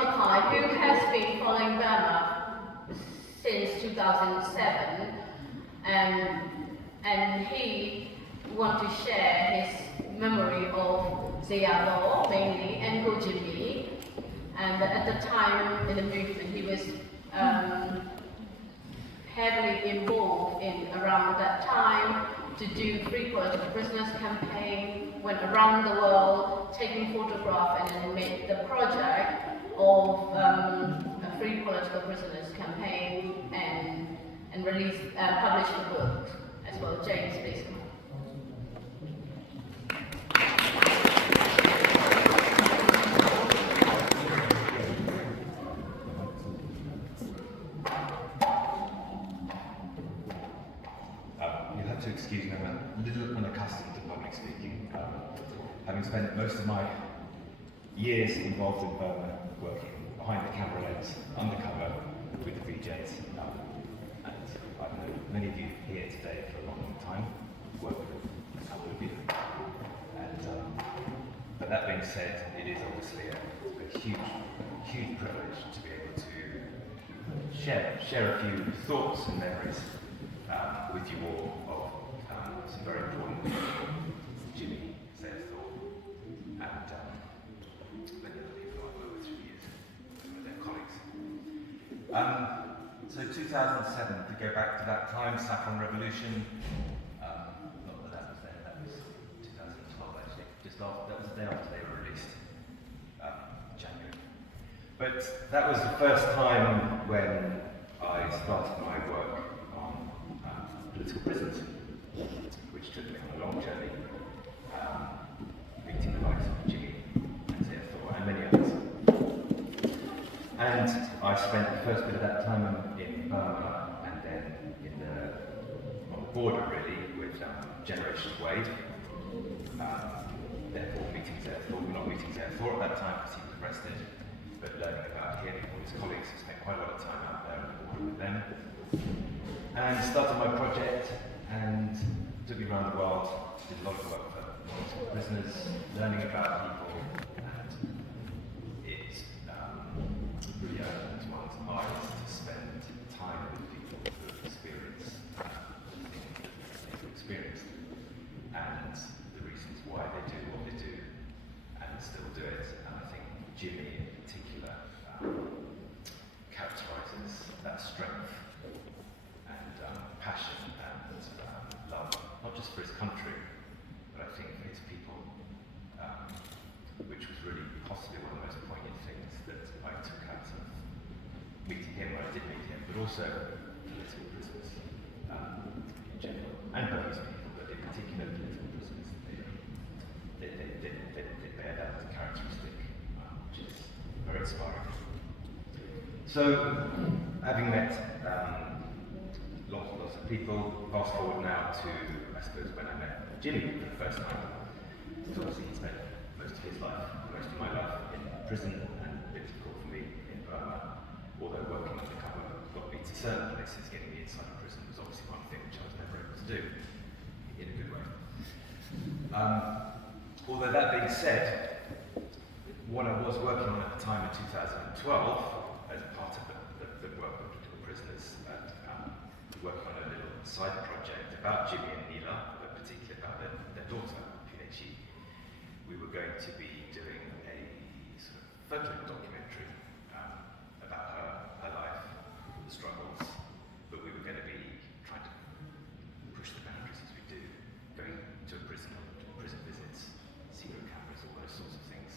who has been following Burma since 2007, and he wants to share his memory of Zayabo mainly and Go Jimmy. And at the time in the movement, he was heavily involved in around that time to do free political prisoners campaign, went around the world taking photographs and then made the project of a free political prisoners campaign and released, published the book as well. James, please. To excuse me, I'm a little unaccustomed to public speaking, having spent most of my years involved in Burma working behind the camera lens, undercover with the VJs. And I've known many of you here today for a long, long time, worked with a couple of you. And, but that being said, it is obviously a huge, huge privilege to be able to share a few thoughts and memories with you all of some very important Jimmy says thought and many other people I've worked with through the years, some of their colleagues. So 2007, to go back to that time, Saffron Revolution, not that that was then, that was 2012 actually, just after, that was the day after they were released, January. But that was the first time when I started my work on political prisons, which took me on a long journey, meeting the likes of Jimmy and Zayabo and many others. And I spent the first bit of that time in Burma and then on the border really with Generation Wade. Therefore meeting Zayabo, not meeting Zayabo at that time because he was arrested, but learning about him and his colleagues. I spent quite a lot of time out there on the border with them. And started my project and took me around the world, did a lot of work for political prisoners, learning about people, and it really opened one's eyes to spend time with people who have experienced the things that they've experienced, and the reasons why they do what they do, and still do it. And I think Jimmy in particular characterises that strength and passion and love, not just for his country, but I think for his people, which was really possibly one of the most poignant things that I took out of meeting him when I did meet him, but also political prisoners in general, and Burmese people, but in particular political prisoners. They bear that as a characteristic, which is very inspiring. So, having met lots of people, fast forward now to, I suppose, when I met Jimmy for the first time. So obviously he spent most of his life, most of my life in prison, and a bit difficult for me in Burma, although working undercover got me to certain places. Getting me inside of prison was obviously one thing which I was never able to do, in a good way. Although that being said, what I was working on at the time in 2012, as part of the work with political prisoners, working on a little side project about Jimmy and Neela, but particularly about their daughter, Pinechi. We were going to be doing a sort of photo documentary about her life, the struggles, but we were going to be trying to push the boundaries as we do, going to a prison visits, secret cameras, all those sorts of things,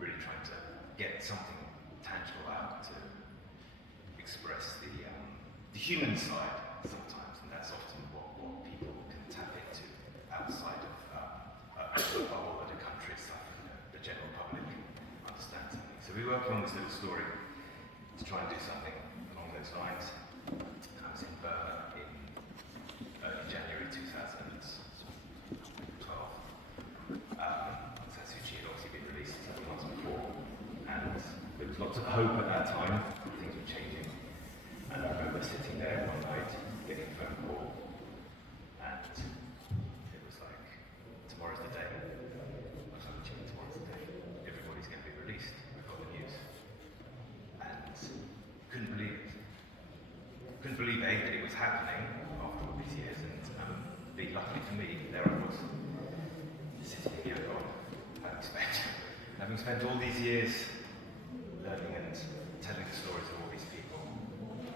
really trying to get something tangible out to express the human side sometimes, and that's often what people can tap into outside of the bubble that a country is like, the general public understands something. So we're working on this little story to try and do something along those lines. I was in Burma in early January 2012. Sasuchi had obviously been released several months before, and there was lots of hope at that time. Things were changing. And I remember sitting there one night, getting a phone call, and it was like, tomorrow's the day. I was like, tomorrow's the day. Everybody's going to be released. We've got the news. believe A, that it was happening after all these years, and B, luckily for me, there I was, sitting in Yangon, having spent all these years learning and telling the stories of all these people,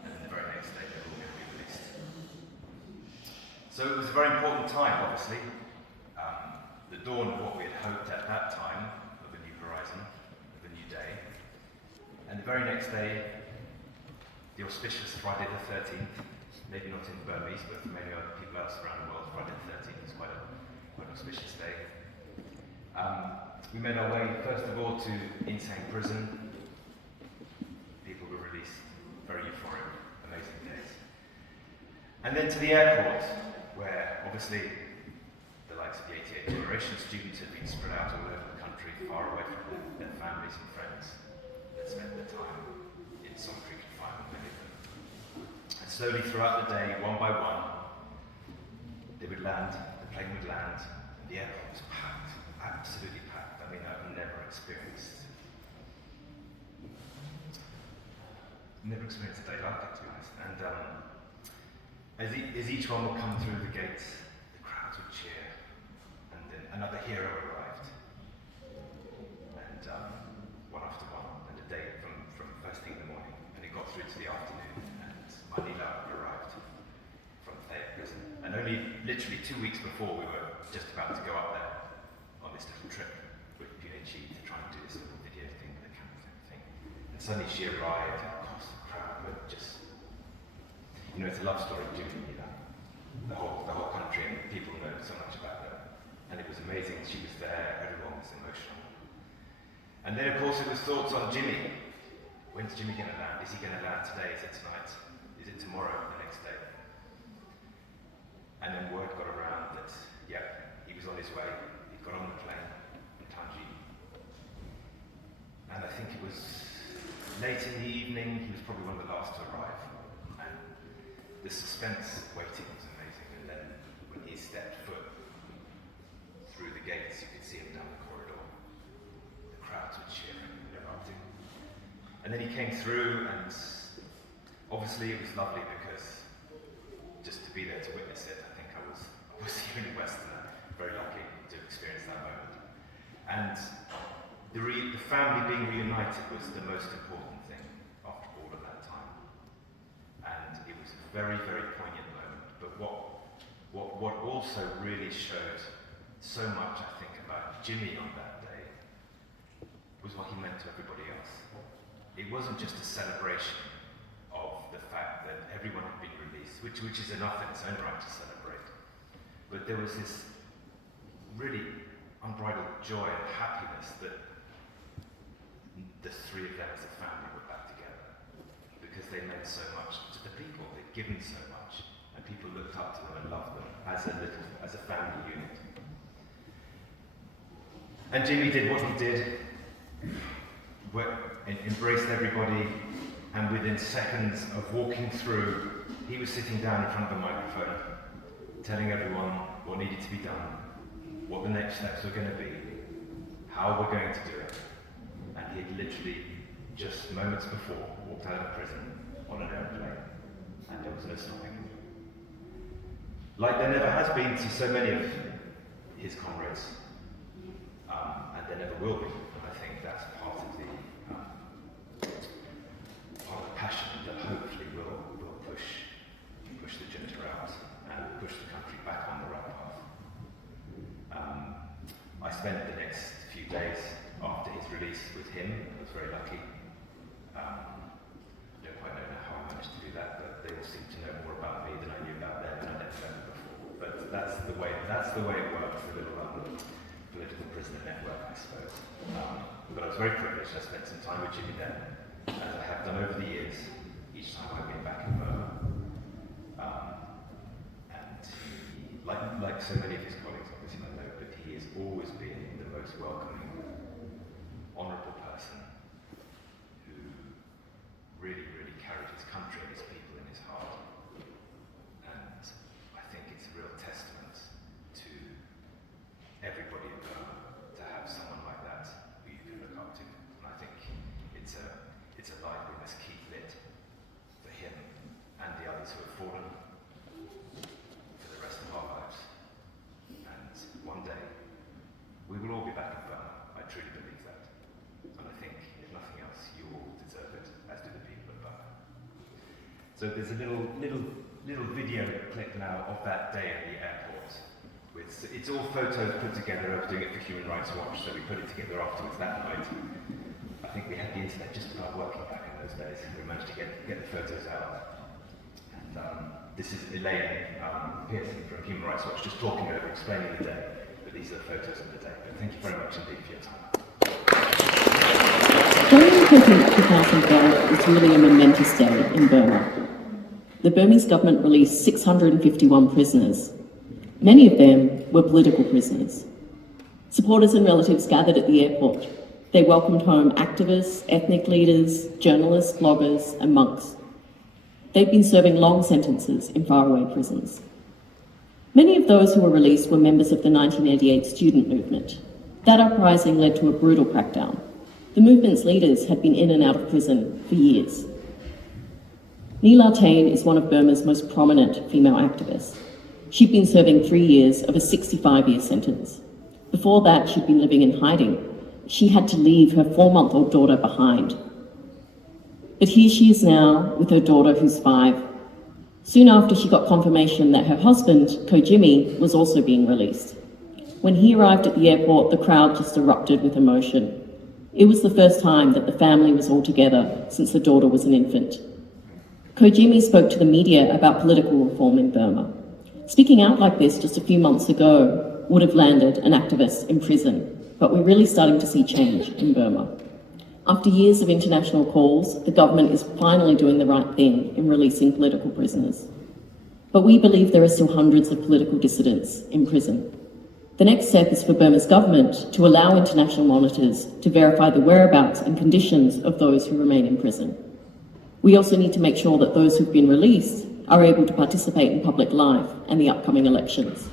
and then the very next day they're all going to be released. So it was a very important time, obviously, the dawn of what we had hoped at that time, of a new horizon, of a new day. And the very next day, the auspicious Friday the 13th, maybe not in Burmese, but for many other people else around the world, Friday the 13th is quite an auspicious day. We made our way, first of all, to Eastham prison. People were released, very euphoric, amazing days. And then to the airport, where obviously the likes of the 88 generation students had been spread out all over the country, far away from their families and friends that spent their time in solitary confinement, many of them. And slowly throughout the day, one by one, they would land, the plane would land, and the airport was packed, absolutely packed. I mean, I've never experienced a day like that, to be honest. And as each one would come through the gates, the crowds would cheer, and then another hero arrived. And one after one, and the day from first thing in the morning, and it got through to the afternoon, and Manila arrived from Thea prison. And only literally 2 weeks before, we were just about to go up there on this little trip with PhD to try and do this little video thing with the camera and everything. And suddenly she arrived, and of course the crowd were just, it's a love story, Jimmy, the whole country, and people know so much about her. And it was amazing, she was there, everyone was emotional. And then of course it was thoughts on Jimmy. When's Jimmy going to land? Is he going to land today? Is it tonight? Is it tomorrow, the next day? And then word got around that, he was on his way. He got on the plane in Tangi. And I think it was late in the evening, he was probably one of the last to arrive. And the suspense waiting was amazing. And then when he stepped foot through the gates, you could see him down the corridor. The crowds were cheering and erupting. And then he came through, and obviously it was lovely because just to be there to witness it, I think I was the only Westerner, very lucky to experience that moment. And the family being reunited was the most important thing after all of that time. And it was a very, very poignant moment. But what also really showed so much, I think, about Jimmy on that day was what he meant to everybody else. It wasn't just a celebration of the fact that everyone had been released, which is enough in its own right to celebrate. But there was this really unbridled joy and happiness that the three of them as a family were back together, because they meant so much to the people. They'd given so much, and people looked up to them and loved them as a family unit. And Jimmy did what he did, embraced everybody, and within seconds of walking through, he was sitting down in front of a microphone, telling everyone what needed to be done, what the next steps were going to be, how we're going to do it. And he had literally, just moments before, walked out of prison on an airplane, and there was no stopping him. Like there never has been to so many of his comrades, and there never will be. I think that's part of the passion that hopefully will push the junta out and push the country back on the right path. I spent the next few days after his release with him. I was very lucky. I don't quite know how I managed to do that, but they all seem to know more about me than I knew about them, and I never met them before. But that's the way it works, the little political prisoner network, I suppose. But I was very privileged. I spent some time with Jimmy then, as I have done over the years, each time I've been back in Burma. And he, like so many of his colleagues, obviously I know, but he has always been the most welcoming, honourable person who really, really carried his country and his people in his heart. And I think it's a real testament to everybody in Burma to have someone like that who you can look up to. And I think it's a light we must keep lit for him and the others who be back in Burma. I truly believe that. And I think, if nothing else, you all deserve it, as do the people of Burma. So there's a little video clip now of that day at the airport. It's all photos put together. I was doing it for Human Rights Watch, so we put it together afterwards that night. I think we had the internet just about working back in those days. We managed to get the photos out. And this is Elaine Pearson from Human Rights Watch just talking over, explaining the day. But these are the photos of the day. But thank you very much indeed for your time. January 13th, 2012 is really a momentous day in Burma. The Burmese government released 651 prisoners. Many of them were political prisoners. Supporters and relatives gathered at the airport. They welcomed home activists, ethnic leaders, journalists, bloggers, and monks. They've been serving long sentences in faraway prisons. Many of those who were released were members of the 1988 student movement. That uprising led to a brutal crackdown. The movement's leaders had been in and out of prison for years. Neela Tain is one of Burma's most prominent female activists. She'd been serving 3 years of a 65-year sentence. Before that, she'd been living in hiding. She had to leave her 4-month-old daughter behind. But here she is now with her daughter, who's 5. Soon after, she got confirmation that her husband, Ko Jimmy, was also being released. When he arrived at the airport, the crowd just erupted with emotion. It was the first time that the family was all together since the daughter was an infant. Ko Jimmy spoke to the media about political reform in Burma. Speaking out like this just a few months ago would have landed an activist in prison, but we're really starting to see change in Burma. After years of international calls, the government is finally doing the right thing in releasing political prisoners. But we believe there are still hundreds of political dissidents in prison. The next step is for Burma's government to allow international monitors to verify the whereabouts and conditions of those who remain in prison. We also need to make sure that those who've been released are able to participate in public life and the upcoming elections.